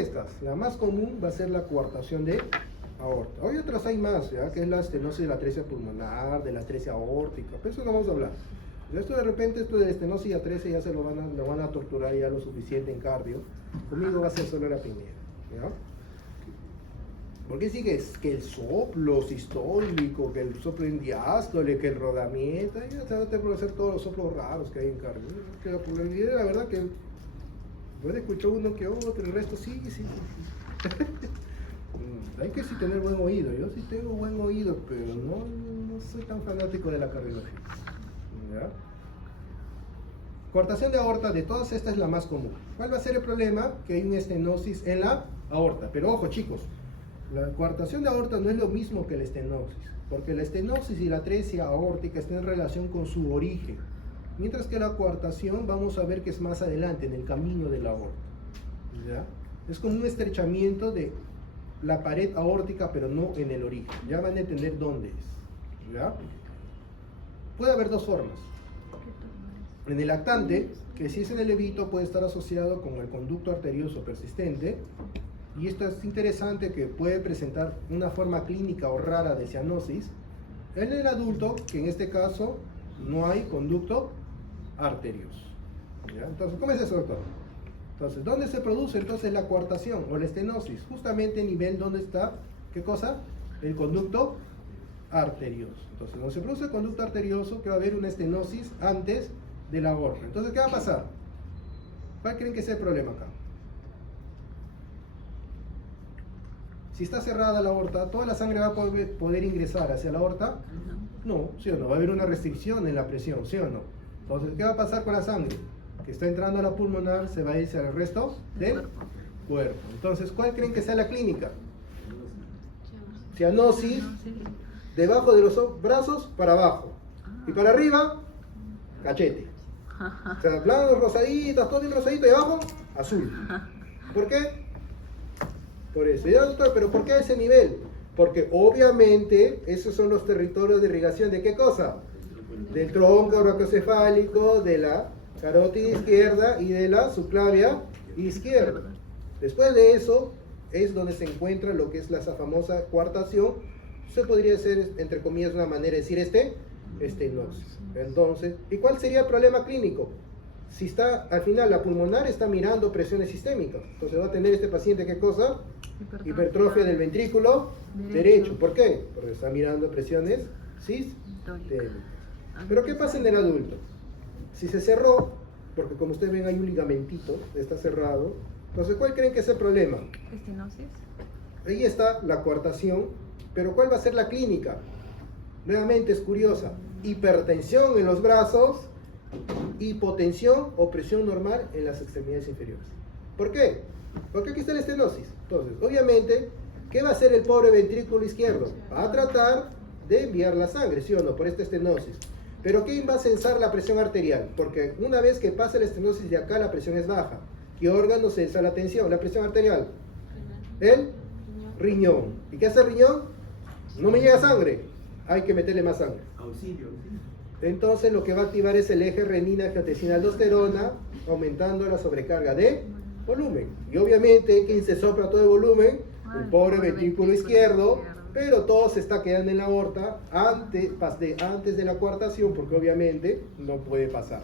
estas. La más común va a ser la coartación de aorta. Hay otras, hay más, ¿ya? Que es la estenosis de la atresia pulmonar, de la atresia aórtica, pero eso no vamos a hablar. Esto de repente, esto de estenosis y atresia ya se lo van a torturar ya lo suficiente en cardio. Conmigo va a ser solo la primera, ¿ya? Porque sí que el soplo sistólico, que el soplo en diástole, que el rodamiento, ya se van a tener que hacer todos los soplos raros que hay en cardio. Que la probabilidad, la verdad, que puede escuchar uno que otro, el resto sí. Hay que sí tener buen oído. Yo sí tengo buen oído, pero no soy tan fanático de la cardiología. ¿Ya? Coartación de aorta, de todas estas es la más común. ¿Cuál va a ser el problema? Que hay una estenosis en la aorta. Pero ojo, chicos, la coartación de aorta no es lo mismo que la estenosis, porque la estenosis y la atresia aórtica están en relación con su origen, mientras que la coartación vamos a ver que es más adelante, en el camino de la aorta. ¿Ya? Es como un estrechamiento de la pared aórtica, pero no en el origen. Ya van a entender dónde es. ¿Ya? Puede haber dos formas. En el lactante, que si es en el levito, puede estar asociado con el conducto arterioso persistente, y esto es interesante, que puede presentar una forma clínica o rara de cianosis. En el adulto, que en este caso no hay conducto arterioso. ¿Ya? Entonces, ¿cómo es eso, doctor? Entonces, ¿dónde se produce entonces la coartación o la estenosis? Justamente a nivel donde está, ¿qué cosa? El conducto arterioso. Entonces, donde se produce el conducto arterioso, que va a haber una estenosis antes de la aorta. Entonces, ¿qué va a pasar? ¿Cuál creen que sea el problema acá? Si está cerrada la aorta, ¿toda la sangre va a poder ingresar hacia la aorta? No, ¿sí o no? Va a haber una restricción en la presión, ¿sí o no? Entonces, ¿qué va a pasar con la sangre? Que está entrando a la pulmonar, se va a irse al resto del cuerpo. Entonces, ¿cuál creen que sea la clínica? Cianosis, debajo de los brazos, para abajo. Y para arriba, cachete. O sea, blancos, rosaditas, todo bien rosadito, y abajo, azul. ¿Por qué? Por eso. Ya, doctor, ¿pero por qué a ese nivel? Porque obviamente esos son los territorios de irrigación ¿de qué cosa? Del tronco brachiocefálico, de la carótida izquierda y de la subclavia izquierda. Después de eso es donde se encuentra lo que es la famosa coartación. Eso podría ser, entre comillas, una manera de decir estenosis. Entonces, ¿y cuál sería el problema clínico? Si está, al final, la pulmonar está mirando presiones sistémicas. Entonces va a tener este paciente, ¿qué cosa? Hipertrofia del ventrículo derecho. ¿Por qué? Porque está mirando presiones sistémicas. Pero ¿qué pasa en el adulto? Si se cerró, porque como ustedes ven hay un ligamentito, está cerrado. Entonces, ¿cuál creen que es el problema? Estenosis. Ahí está la coartación, pero ¿cuál va a ser la clínica? Nuevamente es curiosa. Hipertensión en los brazos, hipotensión o presión normal en las extremidades inferiores. ¿Por qué? Porque aquí está la estenosis. Entonces, obviamente, ¿qué va a hacer el pobre ventrículo izquierdo? Va a tratar de enviar la sangre, ¿sí o no? Por esta estenosis. Pero ¿quién va a censar la presión arterial? Porque una vez que pasa la estenosis de acá, la presión es baja. ¿Qué órgano censa la tensión, la presión arterial? El riñón. ¿Y qué hace el riñón? No me llega sangre. Hay que meterle más sangre. Auxilio. Entonces lo que va a activar es el eje renina-angiotensina-aldosterona, aumentando la sobrecarga de volumen. Y obviamente, ¿quién se sopla todo el volumen? El pobre ventrículo izquierdo, pero todo se está quedando en la aorta antes de la coartación, porque obviamente no puede pasar.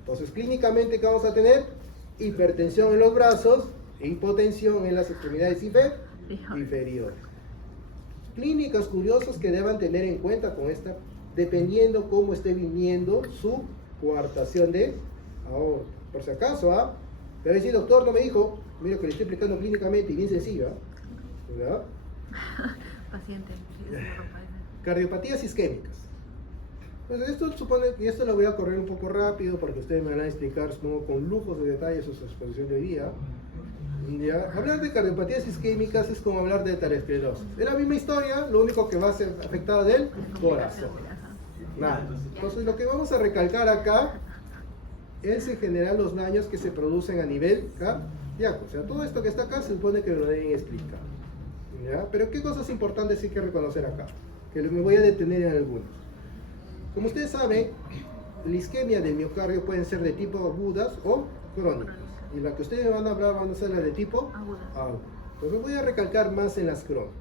Entonces, clínicamente, ¿qué vamos a tener? Hipertensión en los brazos e hipotensión en las extremidades inferiores. Clínicas curiosas que deban tener en cuenta con esta, dependiendo cómo esté viniendo su coartación de aorta. Por si acaso, pero decir, doctor, no me dijo, mira que le estoy explicando clínicamente y bien sencillo, ¿verdad? Paciente. Cardiopatías isquémicas. Entonces, esto supone que esto lo voy a correr un poco rápido porque ustedes me van a explicar, supongo, con lujos de detalles su exposición de hoy día. ¿Ya? Hablar de cardiopatías isquémicas es como hablar de aterosclerosis. Es la misma historia, lo único que va a ser afectada del corazón. Nada. Entonces, lo que vamos a recalcar acá es en general los daños que se producen a nivel cardíaco. O sea, todo esto que está acá se supone que me lo deben explicar. ¿Ya? Pero ¿qué cosas importantes hay que reconocer acá? Que me voy a detener en algunos. Como ustedes saben, la isquemia del miocardio pueden ser de tipo agudas o crónicas. Y la que ustedes van a hablar van a ser las de tipo Agudas. agudo. Entonces voy a recalcar más en las crónicas.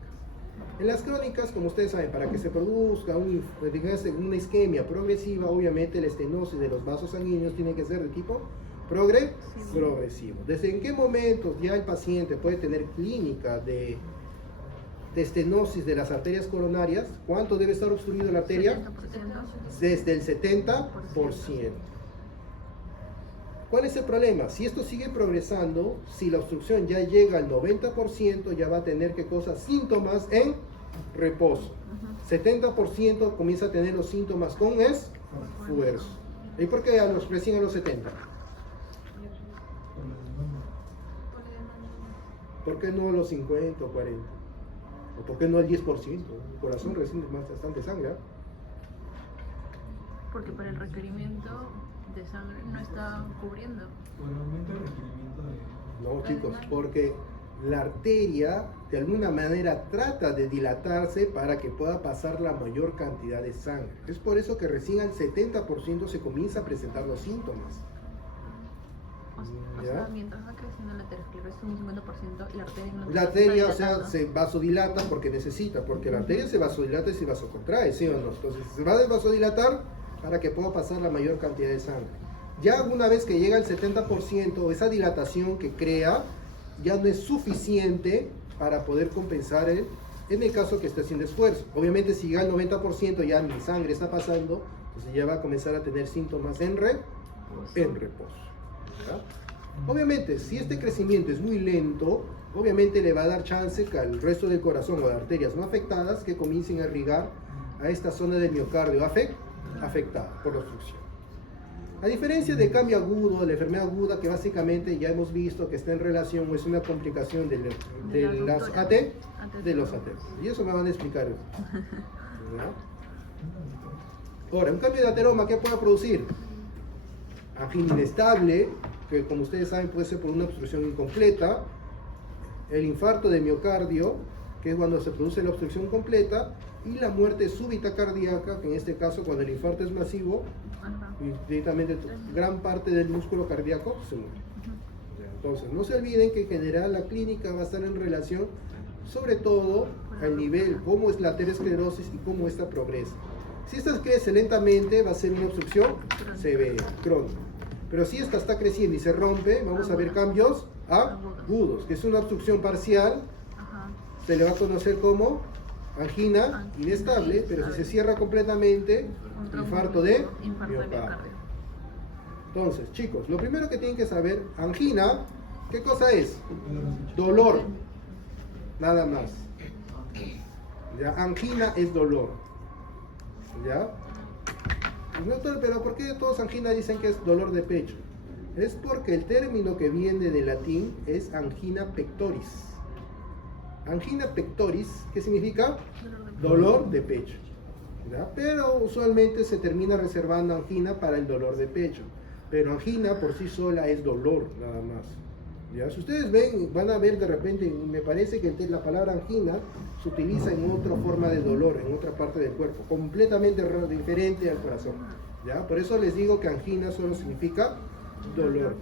En las crónicas, como ustedes saben, para que se produzca una isquemia progresiva, obviamente la estenosis de los vasos sanguíneos tiene que ser de tipo progresivo. ¿Desde en qué momentos ya el paciente puede tener clínica de estenosis de las arterias coronarias? ¿Cuánto debe estar obstruida la arteria? 70%. Desde el 70%. ¿Cuál es el problema? Si esto sigue progresando, si la obstrucción ya llega al 90%, ya va a tener ¿qué cosa? Síntomas en reposo. 70% comienza a tener los síntomas con esfuerzo. ¿Y por qué recién a los 70? ¿Por qué no a los 50 o 40? ¿O por qué no al 10%? El corazón recibe bastante sangre. ¿Ah? Porque para el requerimiento de sangre no está cubriendo. Por el aumento del requerimiento de... No, chicos, porque la arteria de alguna manera trata de dilatarse para que pueda pasar la mayor cantidad de sangre. Es por eso que recién al 70% se comienza a presentar los síntomas. O sea, mientras va creciendo la aterosclerosis un 50%, la arteria no La está arteria, o sea, dilatando. se vasodilata porque necesita, porque la arteria se vasodilata y se vasocontrae, ¿sí o no? Entonces se va a vasodilatar para que pueda pasar la mayor cantidad de sangre. Ya una vez que llega al 70%, esa dilatación que crea ya no es suficiente para poder compensar en el caso que esté haciendo esfuerzo. Obviamente si llega al 90% ya mi sangre está pasando, entonces ya va a comenzar a tener síntomas en reposo. ¿Ya? Obviamente, si este crecimiento es muy lento, obviamente le va a dar chance que al resto del corazón o de arterias no afectadas que comiencen a irrigar a esta zona del miocardio afectada por la obstrucción. A diferencia del cambio agudo, de la enfermedad aguda, que básicamente ya hemos visto que está en relación o es una complicación de los AT. Y eso me van a explicar. ¿Ya? Ahora, un cambio de ateroma, ¿qué puede producir? Angina inestable, que como ustedes saben puede ser por una obstrucción incompleta, el infarto de miocardio, que es cuando se produce la obstrucción completa, y la muerte súbita cardíaca, que en este caso cuando el infarto es masivo, directamente gran parte del músculo cardíaco se muere. Entonces, no se olviden que en general la clínica va a estar en relación, sobre todo, al nivel, cómo es la aterosclerosis y cómo esta progresa. Si esta crece lentamente, va a ser una obstrucción severa, crónica. Pero si esta está creciendo y se rompe, vamos a ver cambios agudos, que es una obstrucción parcial, se le va a conocer como angina inestable, pero si se cierra completamente, infarto de miocardio. Entonces, chicos, lo primero que tienen que saber, angina, ¿qué cosa es? Dolor, nada más. ¿Ya? Angina es dolor. ¿Ya? Doctor, pero ¿por qué todos angina dicen que es dolor de pecho? Es porque el término que viene del latín es angina pectoris. Angina pectoris, ¿qué significa? Dolor de pecho. ¿Ya? Pero usualmente se termina reservando angina para el dolor de pecho. Pero angina por sí sola es dolor, nada más. ¿Ya? Si ustedes ven, van a ver de repente, me parece que la palabra angina se utiliza en otra forma de dolor, en otra parte del cuerpo, completamente diferente al corazón. ¿Ya? Por eso les digo que angina solo significa dolor.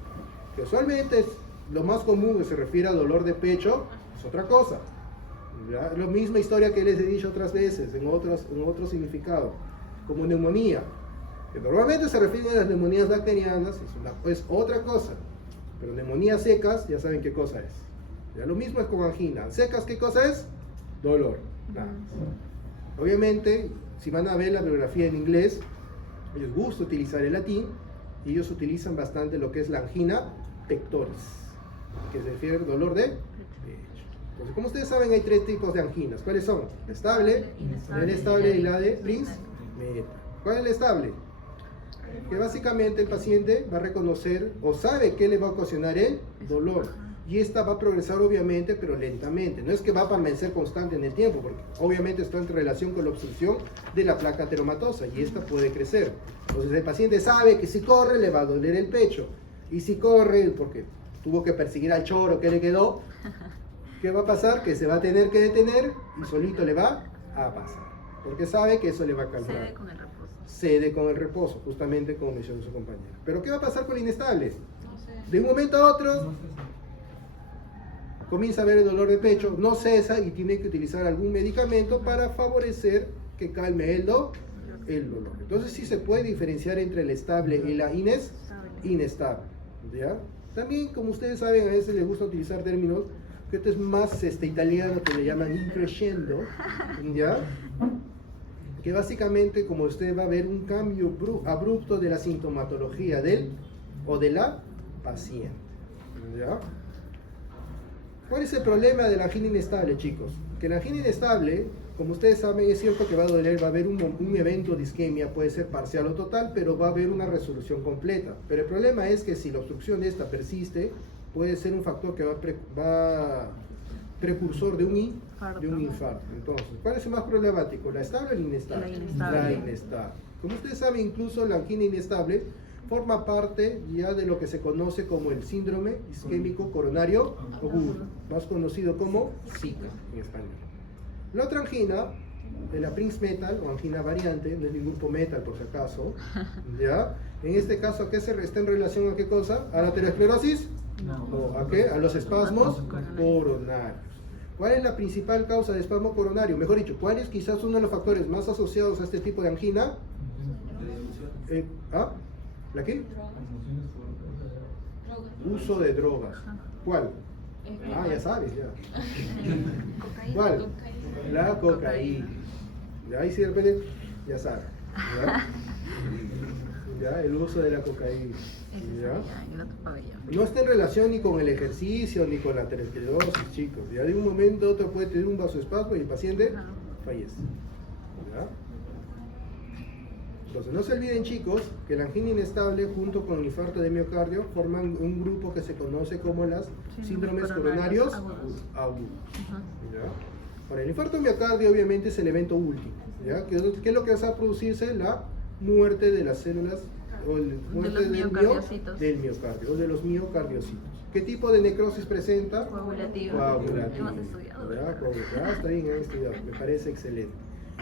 Que usualmente es lo más común que se refiere a dolor de pecho, es otra cosa. ¿Ya? La misma historia que les he dicho otras veces, en otro significado, como neumonía. Que normalmente se refieren a las neumonías bacterianas, es otra cosa. Pero neumonías secas, ya saben qué cosa es. Ya lo mismo es con angina. Secas, ¿qué cosa es? Dolor. Nada más. Obviamente, si van a ver la bibliografía en inglés, les gusta utilizar el latín y ellos utilizan bastante lo que es la angina pectoris, que se refiere al dolor de pecho. Entonces, como ustedes saben, hay tres tipos de anginas. ¿Cuáles son? La estable, la inestable y la de Prince Meta. ¿Cuál es la estable? Que básicamente el paciente va a reconocer o sabe que le va a ocasionar el dolor. Y esta va a progresar obviamente, pero lentamente. No es que va a permanecer constante en el tiempo, porque obviamente está en relación con la obstrucción de la placa ateromatosa y esta puede crecer. Entonces el paciente sabe que si corre le va a doler el pecho. Y si corre, porque tuvo que perseguir al choro que le quedó, ¿qué va a pasar? Que se va a tener que detener y solito le va a pasar. Porque sabe que eso le va a calmar. Cede con el reposo. Cede con el reposo, justamente como mencionó su compañero. Pero ¿qué va a pasar con la inestable? De un momento a otro comienza a haber el dolor de pecho, no cesa y tiene que utilizar algún medicamento para favorecer que calme el dolor. Entonces sí se puede diferenciar entre el estable y la inestable. ¿Ya? También, como ustedes saben, a veces les gusta utilizar términos que esto es más italiano, que le llaman increscendo, ¿ya? Que básicamente, como usted va a ver, un cambio abrupto de la sintomatología del o de la paciente. ¿Ya? ¿Cuál es el problema de la angina inestable, chicos? Que la angina inestable, como ustedes saben, es cierto que va a doler, va a haber un evento de isquemia, puede ser parcial o total, pero va a haber una resolución completa. Pero el problema es que si la obstrucción de esta persiste, puede ser un factor que va precursor de un infarto. Entonces, ¿cuál es el más problemático? ¿La estable o la inestable? La inestable. Como ustedes saben, incluso la angina inestable forma parte ya de lo que se conoce como el síndrome isquémico coronario agudo, más conocido como SICA en español. La otra angina, la Prince Metal o angina variante, no es ningún grupo metal por si acaso, ¿ya? En este caso, está en relación a qué cosa? ¿A la aterosclerosis? No. ¿A qué? A los espasmos coronarios. ¿Cuál es la principal causa de espasmo coronario? Mejor dicho, ¿cuál es quizás uno de los factores más asociados a este tipo de angina? ¿La qué? Uso de drogas. ¿Cuál? Ya sabes, ya. ¿Cuál? La cocaína. Ya ahí sí de repente, ya sabes. ¿Ya? El uso de la cocaína. ¿Ya? No está en relación ni con el ejercicio ni con la aterosclerosis, chicos. Ya de un momento a otro puede tener un vasoespasmo y el paciente fallece. ¿Ya? Entonces, no se olviden, chicos, que la angina inestable junto con el infarto de miocardio forman un grupo que se conoce como las síndromes coronarios agudos. ¿Ya? Ahora, el infarto de miocardio obviamente es el evento último. ¿Ya? ¿Qué es lo que va a producirse? La muerte de las células o muerte del miocardio o de los miocardiocitos. ¿Qué tipo de necrosis presenta? Coagulativa. Está bien, han estudiado, me parece excelente.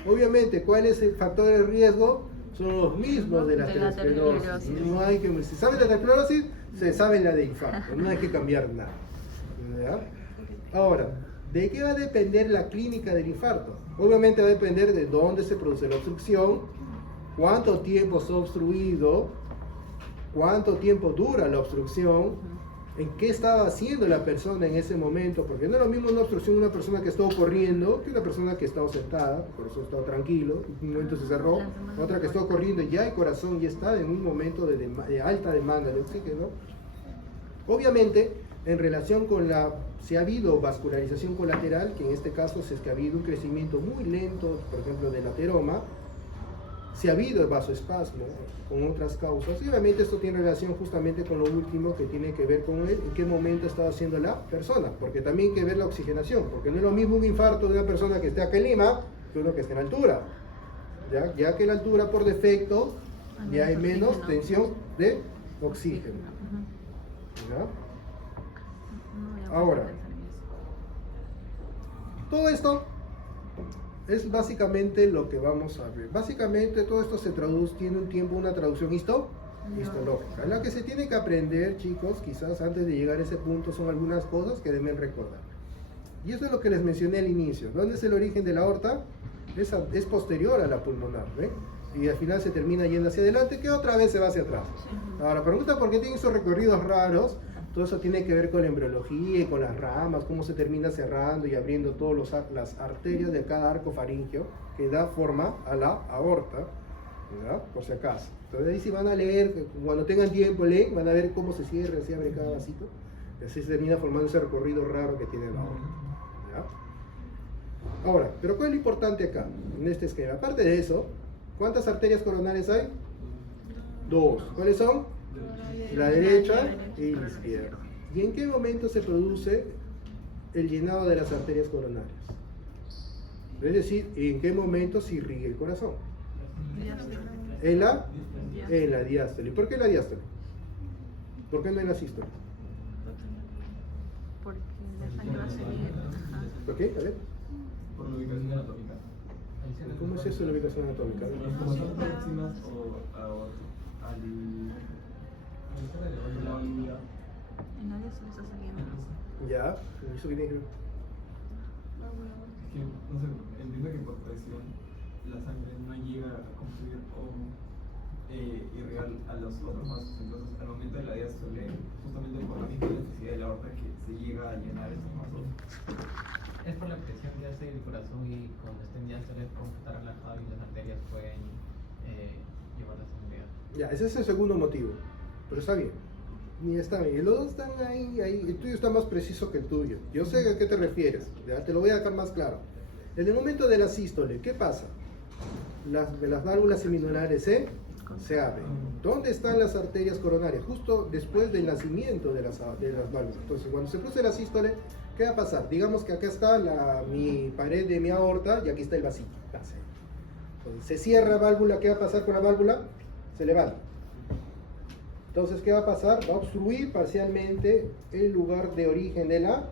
Obviamente, ¿cuál es el factor de riesgo? Son los mismos de la aterosclerosis. No hay que, si saben la aterosclerosis, se sabe la de infarto. No hay que cambiar nada. ¿Ya? Ahora, ¿de qué va a depender la clínica del infarto? Obviamente va a depender de dónde se produce la obstrucción, cuánto tiempo está obstruido, cuánto tiempo dura la obstrucción, en qué estaba haciendo la persona en ese momento, porque no es lo mismo una obstrucción de una persona que estaba corriendo que una persona que estaba sentada, por eso estaba tranquilo, en un momento se cerró, otra que estaba corriendo y ya el corazón ya está en un momento de alta demanda de oxígeno. Obviamente, en relación con si ha habido vascularización colateral, que en este caso si es que ha habido un crecimiento muy lento, por ejemplo del ateroma, si ha habido el vasoespasmo con otras causas, y obviamente esto tiene relación justamente con lo último que tiene que ver con en qué momento estaba haciendo la persona, porque también hay que ver la oxigenación, porque no es lo mismo un infarto de una persona que esté acá en Lima que uno que esté en altura, ya que en la altura por defecto ya hay menos tensión de oxígeno. ¿Ya? Ahora, todo esto es básicamente lo que vamos a ver. Básicamente todo esto se traduce, tiene un tiempo, una traducción histológica. La que se tiene que aprender, chicos, quizás antes de llegar a ese punto, son algunas cosas que deben recordar. Y eso es lo que les mencioné al inicio. ¿Dónde es el origen de la aorta? Es posterior a la pulmonar, ¿ve? Y al final se termina yendo hacia adelante, que otra vez se va hacia atrás. Ahora, pregunta por qué tiene esos recorridos raros. Todo eso tiene que ver con la embriología y con las ramas, cómo se termina cerrando y abriendo todas las arterias de cada arco faríngeo que da forma a la aorta, ¿verdad? Por si acaso. Entonces ahí si van a leer, cuando tengan tiempo leen, van a ver cómo se cierra, se abre cada vasito, y así se termina formando ese recorrido raro que tiene la aorta. ¿Ya? Ahora, ¿pero cuál es lo importante acá, en este esquema? Aparte de eso, ¿cuántas arterias coronarias hay? Dos. ¿Cuáles son? La derecha y la izquierda. ¿Y en qué momento se produce el llenado de las arterias coronarias? Es decir, ¿en qué momento se irriga el corazón? En la diástole. ¿Y por qué la diástole? ¿Por qué no en la sístole? Porque la sangre va a seguir. ¿Por qué? A ver. Por la ubicación anatómica. ¿Cómo es eso la ubicación anatómica? Como son próximas al En nadie se le está saliendo. Ya, ¿eso qué tiene que ver? Es que, no sé, entiendo que por presión la sangre no llega a confluir o irrigar a los otros vasos. Entonces, al momento de la diástole, justamente por la misma necesidad de la aorta, que se llega a llenar esos vasos. Es por la presión que hace el corazón y cuando está en diástole es como que está relajado y las arterias pueden llevar la sangre. Ya, ese es el segundo motivo, pero está bien. Y está bien, los dos están ahí. El tuyo está más preciso que el tuyo. Yo sé a qué te refieres, ya te lo voy a dejar más claro. En el momento de la sístole, ¿qué pasa? Las válvulas seminodales se abren. ¿Dónde están las arterias coronarias? Justo después del nacimiento de las válvulas. Entonces, cuando se produce la sístole, ¿qué va a pasar? Digamos que acá está mi pared de mi aorta y aquí está el vasito. Entonces, se cierra la válvula, ¿qué va a pasar con la válvula? Se levanta. Entonces, ¿qué va a pasar? Va a obstruir parcialmente el lugar de origen de la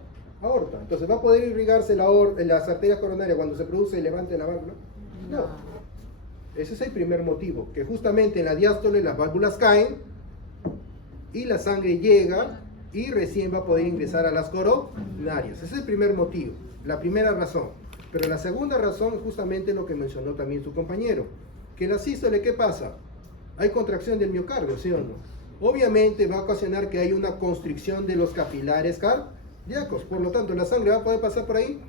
aorta. Entonces, ¿va a poder irrigarse las arterias coronarias cuando se produce el levante de la válvula? No. Ese es el primer motivo, que justamente en la diástole las válvulas caen y la sangre llega y recién va a poder ingresar a las coronarias. Ese es el primer motivo, la primera razón. Pero la segunda razón es justamente lo que mencionó también su compañero, que la sístole, ¿qué pasa? Hay contracción del miocardio, ¿sí o no? Obviamente va a ocasionar que hay una constricción de los capilares cardíacos, por lo tanto, ¿la sangre va a poder pasar por ahí?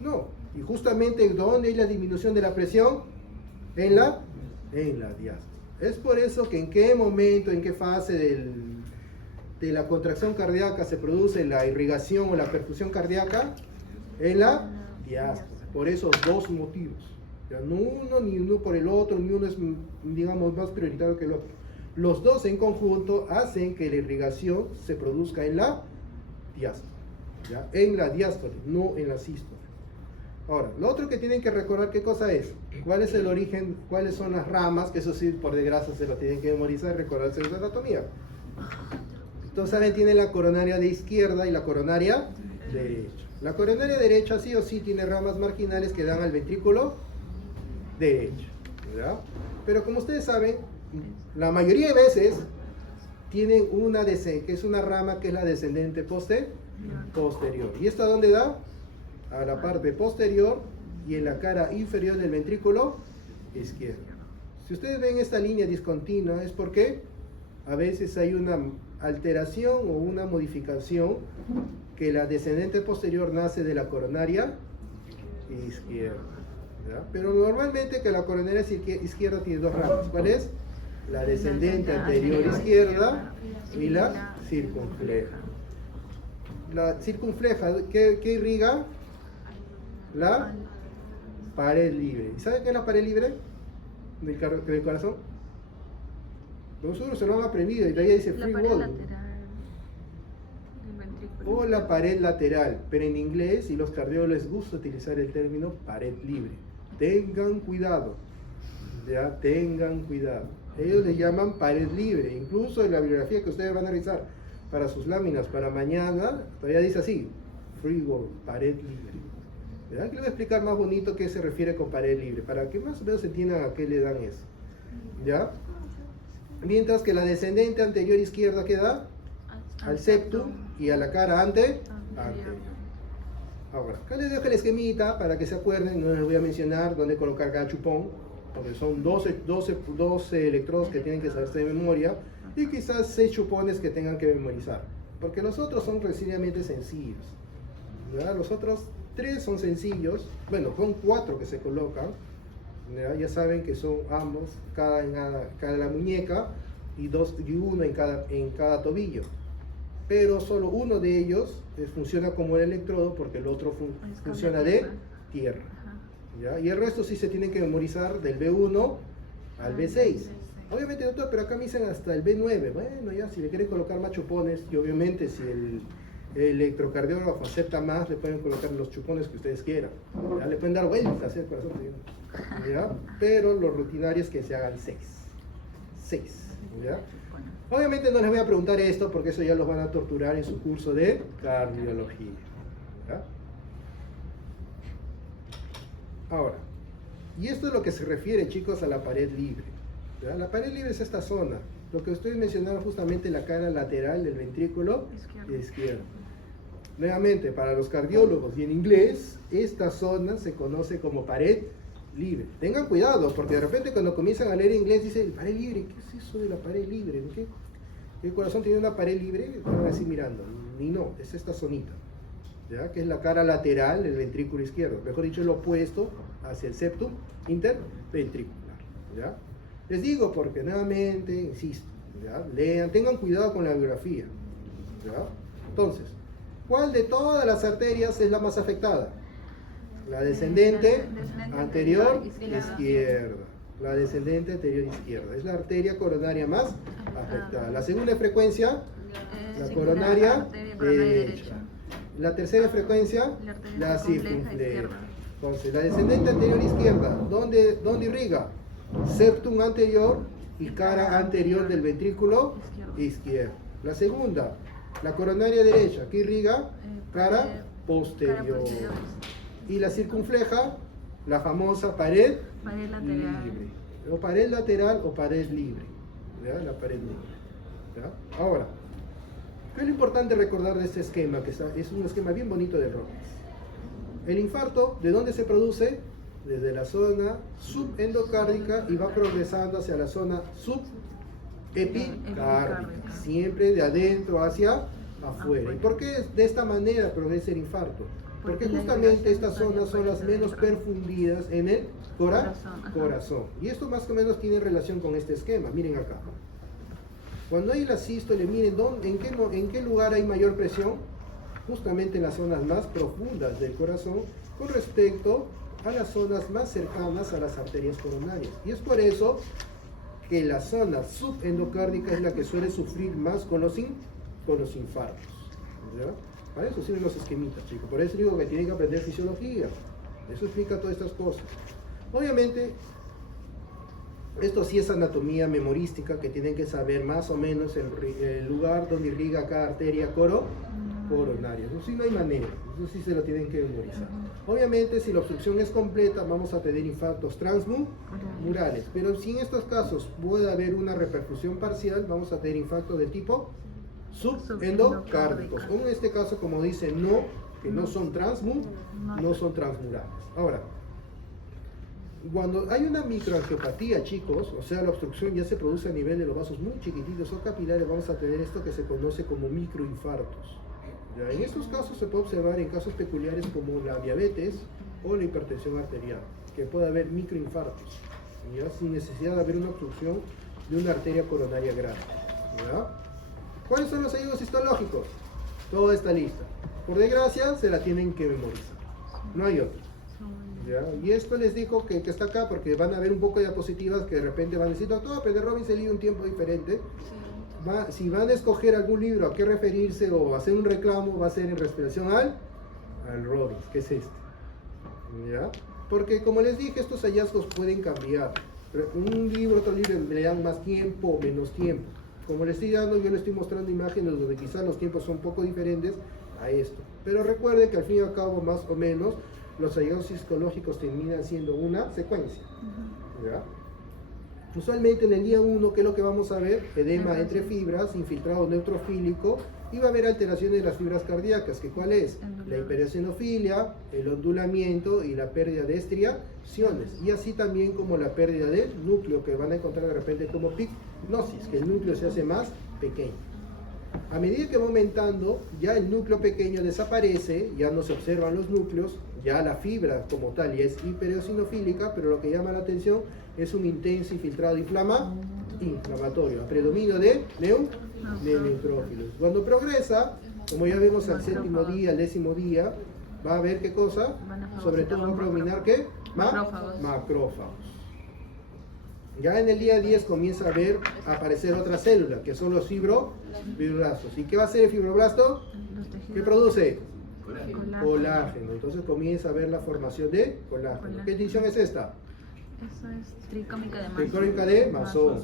No. Y justamente ¿dónde hay la disminución de la presión? En la diástole. Es por eso que en qué momento, en qué fase de la contracción cardíaca se produce la irrigación o la perfusión cardíaca, en la diástole. Por esos dos motivos. Ya, no uno ni uno por el otro, ni uno es, digamos, más prioritario que el otro. Los dos en conjunto hacen que la irrigación se produzca en la diástole. ¿Ya? En la diástole, no en la sístole. Ahora, lo otro que tienen que recordar, ¿qué cosa es? ¿Cuál es el origen? ¿Cuáles son las ramas? Que eso sí, por desgracia, se lo tienen que memorizar y recordarse de anatomía. Entonces, saben, tiene la coronaria de izquierda y la coronaria derecha. La coronaria derecha sí o sí tiene ramas marginales que dan al ventrículo derecho, ¿verdad? Pero como ustedes saben, la mayoría de veces tienen una que es una rama que es la descendente posterior. ¿Y esto a dónde da? A la parte posterior y en la cara inferior del ventrículo izquierdo. Si ustedes ven esta línea discontinua es porque a veces hay una alteración o una modificación que la descendente posterior nace de la coronaria izquierda, ¿verdad? Pero normalmente que la coronaria izquierda tiene dos ramas. ¿Cuál es? La descendente anterior izquierda y la circunfleja. La circunfleja, ¿qué irriga? La pared libre. ¿Y sabe qué es la pared libre del corazón? Nosotros se lo han aprendido y todavía dice free wall. O la pared lateral, pero en inglés y los cardiólogos les gusta utilizar el término pared libre. Tengan cuidado, ya, tengan cuidado. Ellos le llaman pared libre. Incluso en la bibliografía que ustedes van a revisar para sus láminas para mañana, todavía dice así, free wall, pared libre. ¿Verdad? Que les voy a explicar más bonito qué se refiere con pared libre, para que más o menos entiendan a qué le dan eso. ¿Ya? Mientras que la descendente anterior izquierda queda al septum y a la cara anterior. Ahora, acá les dejo el esquemita para que se acuerden, no les voy a mencionar dónde colocar cada chupón, porque son 12 electrodos que tienen que saberse de memoria y quizás 6 chupones que tengan que memorizar, porque los otros son relativamente sencillos. ¿Verdad? Los otros 3 son sencillos, bueno, son 4 que se colocan, ya saben que son ambos, cada en la muñeca y uno en cada tobillo, pero solo uno de ellos funciona como el electrodo porque el otro funciona de tierra. ¿Ya? Y el resto sí se tienen que memorizar del B1 al B6. Obviamente, doctor, pero acá me dicen hasta el B9. Bueno, ya, si le quieren colocar más chupones, y obviamente si el electrocardiógrafo acepta más, le pueden colocar los chupones que ustedes quieran. ¿Ya? Le pueden dar vueltas hacia el corazón. ¿Ya? Pero los rutinarios que se hagan 6. ¿Ya? Obviamente no les voy a preguntar esto porque eso ya los van a torturar en su curso de cardiología. ¿Ya? Ahora, y esto es lo que se refiere, chicos, a la pared libre. ¿Ya? La pared libre es esta zona, Lo que ustedes mencionaron justamente la cara lateral del ventrículo izquierdo. Nuevamente, para los cardiólogos y en inglés, esta zona se conoce como pared libre. Tengan cuidado, porque de repente cuando comienzan a leer inglés dicen, pared libre, ¿qué es eso de la pared libre? ¿Qué? ¿El corazón tiene una pared libre? Están así mirando. Y no, es esta zonita, ¿ya? Que es la cara lateral del ventrículo izquierdo. Mejor dicho, el opuesto hacia el septum interventricular, ¿ya? Les digo porque nuevamente, insisto, ¿ya? Lean, tengan cuidado con la biografía, ¿ya? Entonces, ¿cuál de todas las arterias es la más afectada? La descendente anterior izquierda. La descendente anterior izquierda. Es la arteria coronaria más afectada. La segunda frecuencia, la coronaria derecha. La tercera frecuencia, la circunfleja. Entonces, la descendente anterior izquierda, ¿dónde irriga? Septum anterior y cara anterior del ventrículo izquierdo. La segunda, la coronaria derecha, ¿qué irriga? Cara posterior. Y la circunfleja, la famosa pared libre. O pared lateral o pared libre. ¿Ya? La pared libre. ¿Ya? Ahora, ¿qué es lo importante recordar de este esquema? Que es un esquema bien bonito de Robbins. El infarto, ¿de dónde se produce? Desde la zona subendocárdica y va progresando hacia la zona subepicárdica. Siempre de adentro hacia afuera. ¿Y por qué de esta manera progresa el infarto? Porque justamente estas zonas son las menos perfundidas en el corazón. Y esto más o menos tiene relación con este esquema. Miren acá. Cuando hay la sístole, miren en qué lugar hay mayor presión. Justamente en las zonas más profundas del corazón con respecto a las zonas más cercanas a las arterias coronarias. Y es por eso que la zona subendocárdica es la que suele sufrir más con los infartos. ¿Ya? Para eso sirven los esquemitas, chicos. Por eso digo que tienen que aprender fisiología. Eso explica todas estas cosas. Obviamente, esto sí es anatomía memorística, que tienen que saber más o menos el lugar donde irriga cada arteria coronaria. Eso sí no hay manera. Eso sí se lo tienen que memorizar. Obviamente, si la obstrucción es completa, vamos a tener infartos transmurales. Pero si en estos casos puede haber una repercusión parcial, vamos a tener infartos de tipo subendocárdicos. O en este caso, como dice, que no son transmurales. Ahora, cuando hay una microangiopatía, chicos, o sea, la obstrucción ya se produce a nivel de los vasos muy chiquititos o capilares, vamos a tener esto que se conoce como microinfartos. ¿Ya? En estos casos se puede observar en casos peculiares como la diabetes o la hipertensión arterial, que puede haber microinfartos, ¿ya? Sin necesidad de haber una obstrucción de una arteria coronaria grave. ¿Ya? ¿Cuáles son los hallazgos histológicos? Toda esta lista. Por desgracia, se la tienen que memorizar. No hay otra. ¿Ya? Y esto les digo que está acá porque van a ver un poco de diapositivas que de repente van a decir, doctor, pero de Robbins se lee un tiempo diferente. Si van a escoger algún libro a qué referirse o hacer un reclamo, va a ser en respiración al Robbins, que es este. ¿Ya? Porque como les dije, estos hallazgos pueden cambiar. Un libro, otro libro le dan más tiempo o menos tiempo. Como les estoy dando, yo les estoy mostrando imágenes donde quizás los tiempos son un poco diferentes a esto. Pero recuerden que al fin y al cabo, más o menos, los hallazgos psicológicos terminan siendo una secuencia. ¿Ya? Usualmente en el día 1, ¿qué es lo que vamos a ver? Edema entre fibras, infiltrado neutrofílico, y va a haber alteraciones de las fibras cardíacas, que ¿cuál es? La hiperosinofilia, el ondulamiento y la pérdida de estriaciones, y así también como la pérdida del núcleo, que van a encontrar de repente como pignosis, que el núcleo se hace más pequeño. A medida que va aumentando, ya el núcleo pequeño desaparece, ya no se observan los núcleos, ya la fibra como tal ya es hiperosinofílica, pero lo que llama la atención es un intenso infiltrado inflamatorio, a predominio de neutrófilos. Cuando progresa, como ya vemos al séptimo día, al 10º día, va a haber ¿qué cosa? Sobre todo va a predominar ¿qué? Macrófagos. Ya en el día 10 comienza a aparecer otra célula, que son los fibroblastos. ¿Y qué va a hacer el fibroblasto? ¿Qué produce? Colágeno. Entonces comienza a ver la formación de colágeno. ¿Qué división es esta? Eso es tricómica de Masson. Tricómica de Masson.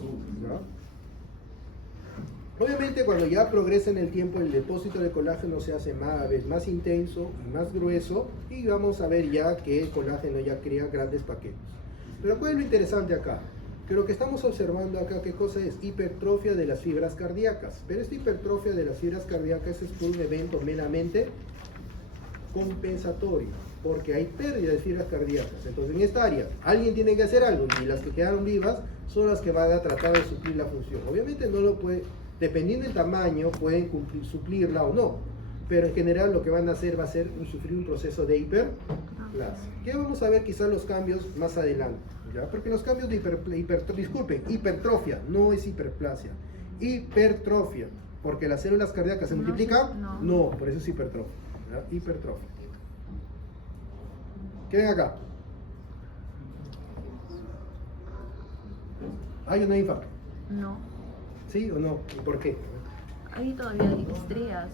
Obviamente cuando ya progresa en el tiempo, el depósito de colágeno se hace cada vez más intenso y más grueso, y vamos a ver ya que el colágeno ya crea grandes paquetes. Pero ¿cuál es lo interesante acá? que lo que estamos observando acá, ¿qué cosa es? Hipertrofia de las fibras cardíacas. Pero esta hipertrofia de las fibras cardíacas es por un evento meramente compensatorio, porque hay pérdida de fibras cardíacas. Entonces, en esta área, alguien tiene que hacer algo, y las que quedaron vivas son las que van a tratar de suplir la función. Obviamente no lo puede, dependiendo del tamaño, pueden suplirla o no, pero en general lo que van a hacer va a ser sufrir un proceso de hiperplasia. Que vamos a ver quizás los cambios más adelante, ¿ya? Porque los cambios de hipertrofia, no es hiperplasia, hipertrofia, porque las células cardíacas se multiplican, no, por eso es hipertrofia, ¿ya? Hipertrofia. ¿Qué ven acá? ¿Hay o no hay infarto? No. ¿Sí o no? ¿Y por qué? Hay todavía estrías.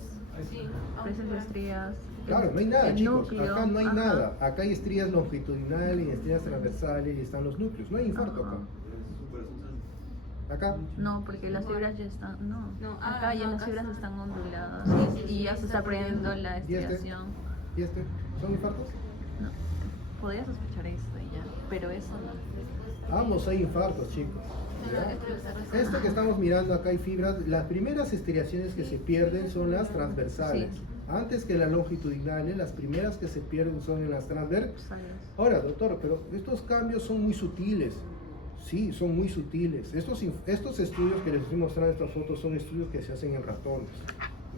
Presencia de estrías. Claro, no hay nada, el chicos. núcleo, Acá no hay ajá. nada. Acá hay estrías longitudinales y estrías transversales y están los núcleos. No hay infarto acá. Acá. No, porque las fibras ya están. No, No, acá ya no, las acá fibras está. están onduladas. Sí, sí, Y ya se está perdiendo la ¿Y este? estriación. ¿Y este? ¿Son infartos? No. Podría sospechar esto y ya, pero eso no. Vamos, hay infartos, chicos. ¿Ya? Esto que estamos mirando acá hay fibras. Las primeras estriaciones que se pierden son las transversales. Sí. Antes que las longitudinales, las primeras que se pierden son en las transversales. Sales. Ahora, doctor, pero estos cambios son muy sutiles. Sí, son muy sutiles. Estos estudios que les estoy mostrando en estas fotos son estudios que se hacen en ratones.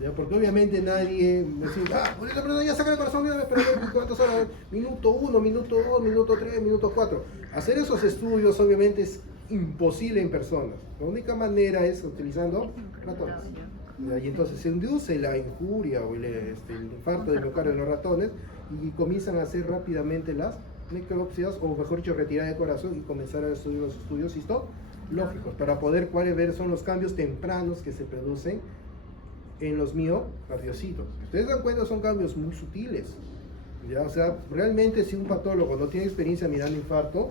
¿Ya? Porque obviamente nadie decir, pues esa persona ya saca el corazón, pero ¿cuántas horas? Minuto 1, minuto 2, minuto 3, minuto 4. Hacer esos estudios obviamente es imposible en personas. La única manera es utilizando ratones. ¿Ya? Y entonces se induce la injuria o el infarto del miocardio de los ratones y comienzan a hacer rápidamente las necropsias, o mejor dicho, retirada de corazón y comenzar a hacer los estudios histológicos para poder ver son los cambios tempranos que se producen en los miocardiocitos. Ustedes dan cuenta, son cambios muy sutiles. ¿Ya? O sea, realmente si un patólogo no tiene experiencia mirando infarto,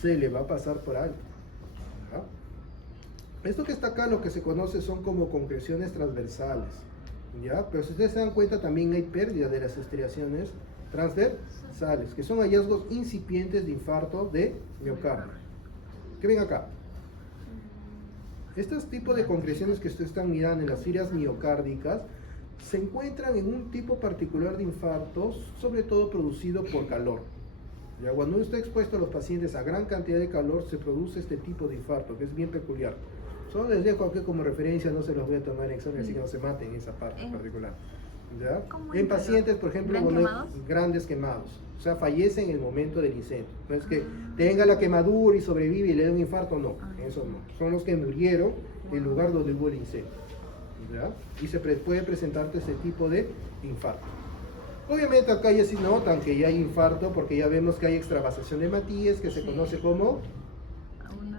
se le va a pasar por alto. ¿Ya? Esto que está acá, lo que se conoce son como concreciones transversales. ¿Ya? Pero si ustedes se dan cuenta, también hay pérdida de las estriaciones transversales, que son hallazgos incipientes de infarto de miocardio. ¿Qué ven acá? Estos tipos de concreciones que ustedes están mirando en las fibras miocárdicas se encuentran en un tipo particular de infartos, sobre todo producido por calor. Ya, cuando uno está expuesto a los pacientes a gran cantidad de calor, se produce este tipo de infarto, que es bien peculiar. Solo les dejo aquí como referencia, no se los voy a tomar en examen, así que no se maten en esa parte en particular. ¿Ya? En pacientes, por ejemplo, cuando hay grandes quemados, o sea, fallecen en el momento del incendio. No es que tenga la quemadura y sobrevive y le dé un infarto, no, eso no. Son los que murieron en el lugar donde hubo el incendio. ¿Ya? Y se puede presentarte ese tipo de infarto. Obviamente acá ya sí notan que ya hay infarto porque ya vemos que hay extravasación de Matías, que se conoce como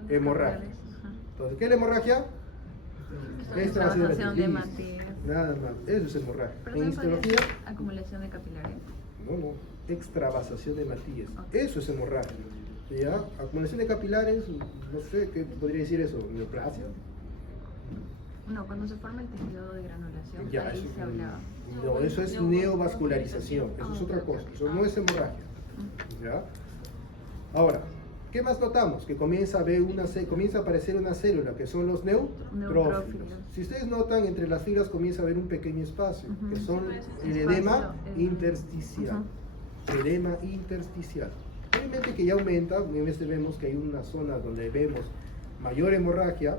hemorragia. Entonces, ¿qué es la hemorragia? Extravasación de Matías. Nada más, eso es hemorragia. Pero En también podría histología, ser acumulación de capilares. no, extravasación de Matías. Ok. Eso es hemorragia. ¿Ya? Acumulación de capilares, no sé, ¿qué podría decir eso? ¿Neoplasia? No, cuando se forma el tejido de granulación, Ya, ahí eso, se hablaba. no, eso es neovascularización, eso es otra cosa, eso no es hemorragia. ¿Ya? Ahora, ¿qué más notamos? Que comienza a aparecer una célula, que son los neutrófilos. Si ustedes notan, entre las filas comienza a haber un pequeño espacio, que son el edema intersticial. Edema intersticial. Obviamente que ya aumenta, en vez de vemos que hay una zona donde vemos mayor hemorragia.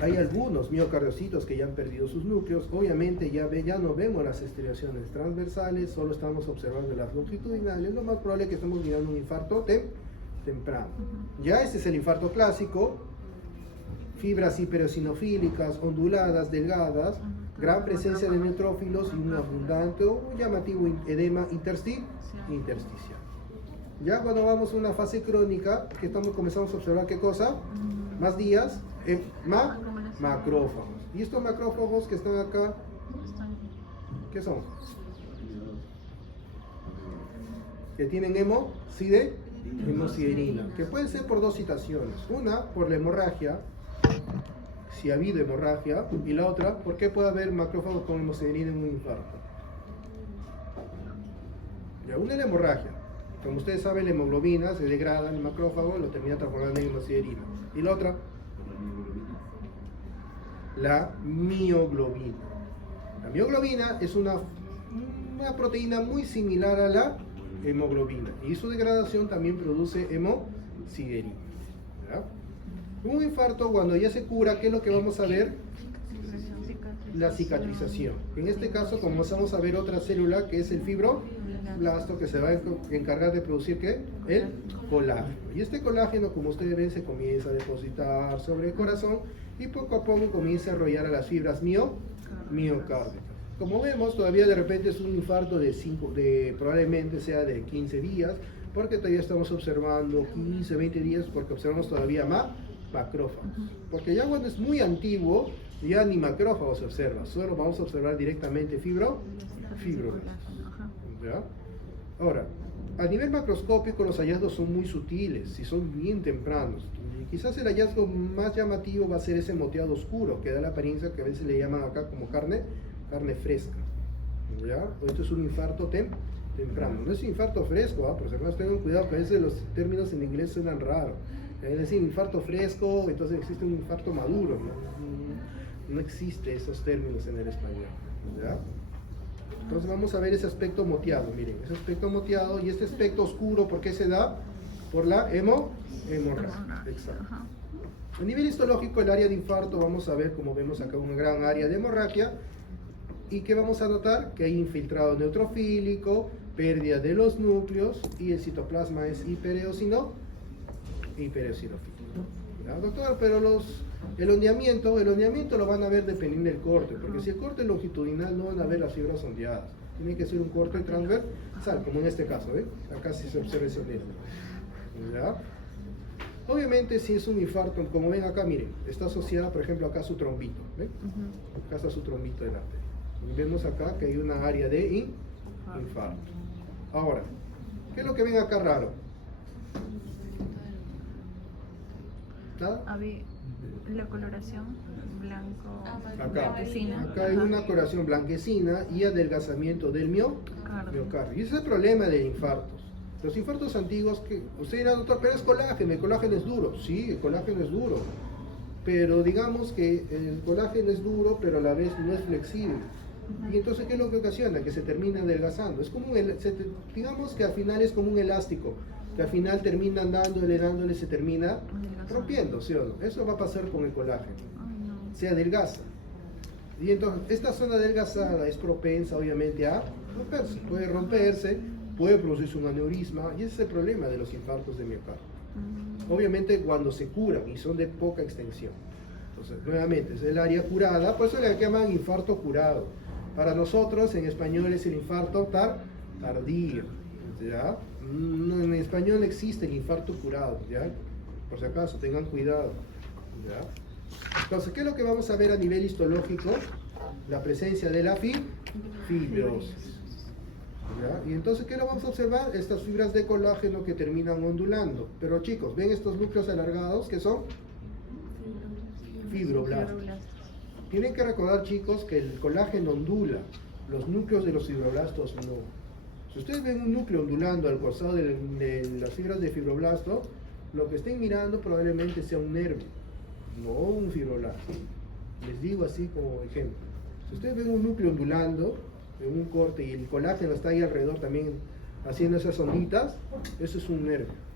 Hay algunos miocardiocitos que ya han perdido sus núcleos. Obviamente ya no vemos las estriaciones transversales, solo estamos observando las longitudinales. Lo más probable es que estemos mirando un infarto temprano. Ya este es el infarto clásico. Fibras hiperosinofílicas, onduladas, delgadas, gran presencia de neutrófilos y un abundante o un llamativo edema intersticial. Ya cuando vamos a una fase crónica, que comenzamos a observar qué cosa, más días, macrófagos. Y estos macrófagos que están acá, ¿qué son? Que tienen hemosiderina, que pueden ser por dos situaciones. Una, por la hemorragia, si ha habido hemorragia, y la otra, ¿por qué puede haber macrófagos con hemosiderina en un infarto? Ya, una es la hemorragia. Como ustedes saben, la hemoglobina se degrada en el macrófago, lo termina transformando en hemosiderina. ¿Y la otra? La mioglobina. La mioglobina es una proteína muy similar a la hemoglobina y su degradación también produce hemosiderina. ¿Ya? Un infarto, cuando ya se cura, ¿qué es lo que vamos a ver? La cicatrización. En este caso comenzamos a ver otra célula que es el fibroblasto, que se va a encargar de producir ¿qué? El colágeno. Y este colágeno, como ustedes ven, se comienza a depositar sobre el corazón y poco a poco comienza a enrollar a las fibras miocárdicas. Como vemos, todavía de repente es un infarto probablemente sea de 15 días, porque todavía estamos observando 15, 20 días, porque observamos todavía macrófagos. Porque ya cuando es muy antiguo, ya ni macrófagos se observa, solo vamos a observar directamente fibroblastos. ¿Ya? Ahora, a nivel macroscópico los hallazgos son muy sutiles y son bien tempranos. Y quizás el hallazgo más llamativo va a ser ese moteado oscuro, que da la apariencia que a veces le llaman acá como carne fresca. ¿Ya? Esto es un infarto temprano. No es un infarto fresco, por si acaso tengan cuidado, que a veces los términos en inglés suenan raros. Es decir, infarto fresco, entonces existe un infarto maduro. No existe esos términos en el español. ¿Ya? Entonces vamos a ver ese aspecto moteado, miren, ese aspecto moteado y este aspecto oscuro, ¿por qué se da? Por la hemorragia. Exacto. A nivel histológico, el área de infarto, vamos a ver, como vemos acá, una gran área de hemorragia. ¿Y qué vamos a notar? Que hay infiltrado neutrofílico, pérdida de los núcleos y el citoplasma es hipereosinofílico. ¿Ya, doctor? Pero el ondeamiento lo van a ver dependiendo del corte, porque si el corte es longitudinal no van a ver las fibras ondeadas. Tiene que ser un corte transversal, como en este caso, ¿eh? Acá sí se observa ese ondeamiento. ¿Ya? Obviamente, si es un infarto, como ven acá, miren, está asociada, por ejemplo, acá su trombito. ¿Ven? Acá está su trombito de la arteria. Y vemos acá que hay una área de infarto. Ahora, ¿qué es lo que ven acá raro? ¿Nada? La coloración blanco blanquecina. Acá hay una coloración blanquecina y adelgazamiento del miocardio. Y ese es el problema de infartos. Los infartos antiguos, que usted dirá, doctor, pero es colágeno, el colágeno es duro. Sí, el colágeno es duro. Pero digamos que el colágeno es duro, pero a la vez no es flexible. Y entonces, ¿qué es lo que ocasiona? Que se termina adelgazando. Es como digamos que al final es como un elástico, que al final termina dándole, se termina rompiendo, ¿sí o no? Eso va a pasar con el colágeno. Se adelgaza. Y entonces, esta zona adelgazada es propensa, obviamente, a romperse. Puede romperse, puede producirse un aneurisma, y ese es el problema de los infartos de miocardio. Obviamente, cuando se curan y son de poca extensión. Entonces, nuevamente, es el área curada, por eso le llaman infarto curado. Para nosotros, en español, es el infarto tardío. ¿Ya? No, en español existe el infarto curado, ¿ya? Por si acaso, tengan cuidado. ¿Ya? Entonces, ¿qué es lo que vamos a ver a nivel histológico? La presencia de la fibrosis. ¿Ya? Y entonces, ¿qué lo vamos a observar? Estas fibras de colágeno que terminan ondulando. Pero chicos, ¿ven estos núcleos alargados que son? Fibroblastos. Tienen que recordar, chicos, que el colágeno ondula, los núcleos de los fibroblastos no. Si ustedes ven un núcleo ondulando al costado de las fibras de fibroblasto, lo que estén mirando probablemente sea un nervio, no un fibroblasto. Les digo así como ejemplo. Si ustedes ven un núcleo ondulando en un corte y el colágeno está ahí alrededor también haciendo esas onditas, eso es un nervio.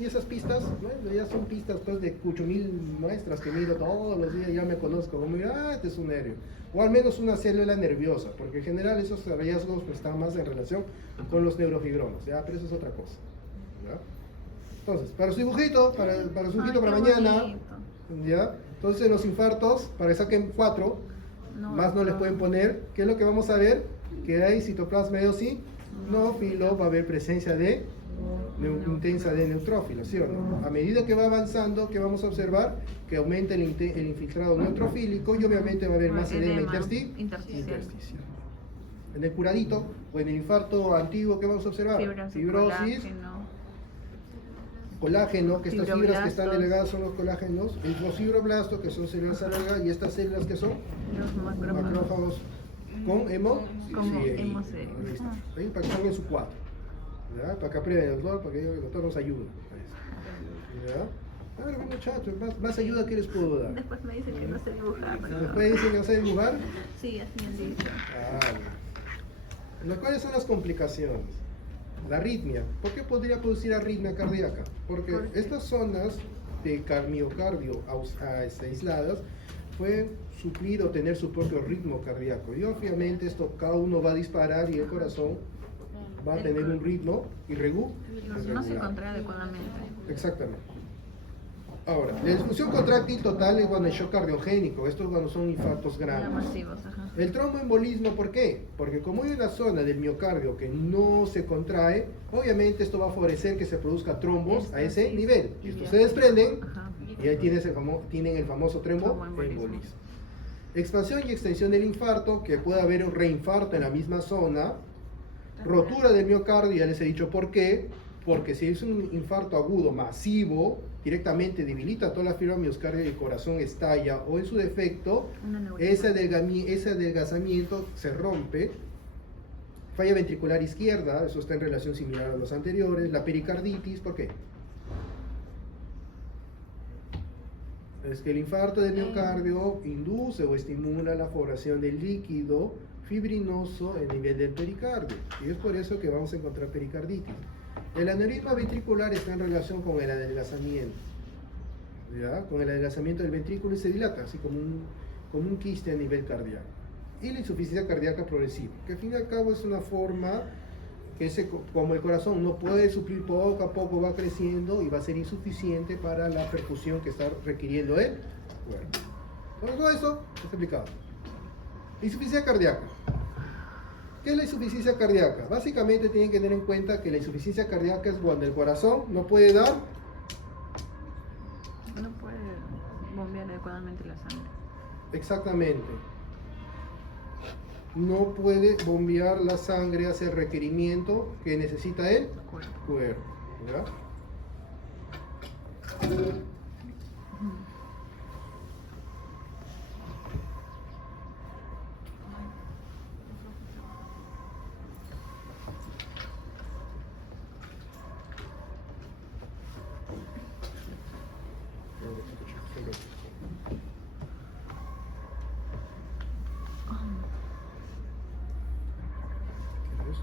Y esas pistas, bueno, ya son pistas pues, de 8.000 muestras que miro todos los días, ya me conozco, como este es un nervio, o al menos una célula nerviosa, porque en general esos hallazgos pues, están más en relación con los neurofibromas, ¿ya? Pero eso es otra cosa. ¿Ya? Entonces, para su dibujito, para su dibujito para mañana, ¿ya? Entonces en los infartos, para que saquen 4, más no les pueden poner, ¿qué es lo que vamos a ver? Que hay citoplasma eosinófilo, va a haber presencia de intensa de neutrófilos, ¿sí o no? A medida que va avanzando, ¿qué vamos a observar? Que aumenta el infiltrado neutrofílico y obviamente va a haber más edema intersticial. En el curadito o en el infarto antiguo, ¿qué vamos a observar? Fibrosis, colágeno, que estas fibras que están delegadas son los colágenos, los fibroblastos, que son células alargadas, y estas células que son los macrófagos con hemosiderina. hemosiderina. Ahí para que pongan su 4. ¿Ya? Para que apruebe el doctor, para que el doctor nos ayude. ¿Ya? A ver, muchachos, más ayuda que les puedo dar. Después me dicen que no sé dibujar. pero- Después dicen que no sé dibujar. Sí, así me han dicho. ¿Cuáles son las complicaciones? La arritmia. ¿Por qué podría producir arritmia cardíaca? Porque ¿Por qué? estas zonas de miocardio aisladas pueden suplir o tener su propio ritmo cardíaco. Y obviamente esto cada uno va a disparar y el corazón va a tener un ritmo irregular. No se contrae adecuadamente. Exactamente. Ahora, la disfunción contráctil total es cuando el shock cardiogénico. Esto es cuando son infartos Ya grandes. masivos, ajá. El tromboembolismo, ¿por qué? Porque como hay una zona del miocardio que no se contrae, obviamente esto va a favorecer que se produzca trombos a ese Sí. nivel. Y Y estos ya. se desprenden Ajá. y ahí tienen el famoso Tromboembolismo. tromboembolismo. Expansión y extensión del infarto, que puede haber un reinfarto en la misma zona. Rotura del miocardio, ya les he dicho por qué. Porque si es un infarto agudo masivo, directamente debilita toda la fibra miocárdica y el corazón estalla, o en su defecto, Un aneurisma. ese adelgazamiento se rompe. Falla ventricular izquierda, eso está en relación similar a los anteriores. La pericarditis, ¿por qué? Es que el infarto del miocardio induce o estimula la formación del líquido fibrinoso en el nivel del pericardio. Y es por eso que vamos a encontrar pericarditis. El aneurisma ventricular está en relación con el adelgazamiento. ¿Ya? Con el adelgazamiento del ventrículo y se dilata, así como un quiste a nivel cardíaco. Y la insuficiencia cardíaca progresiva, que al fin y al cabo es una forma que como el corazón no puede suplir, poco a poco va creciendo y va a ser insuficiente para la perfusión que está requiriendo el cuerpo. Por todo eso está explicado. Insuficiencia cardíaca. ¿Qué es la insuficiencia cardíaca? Básicamente tienen que tener en cuenta que la insuficiencia cardíaca es cuando el corazón no puede dar. No puede bombear adecuadamente la sangre. Exactamente. No puede bombear la sangre hacia el requerimiento que necesita el cuerpo. ¿Ya?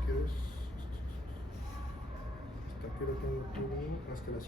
¿Quieres? Hasta que lo tengo todo, hasta las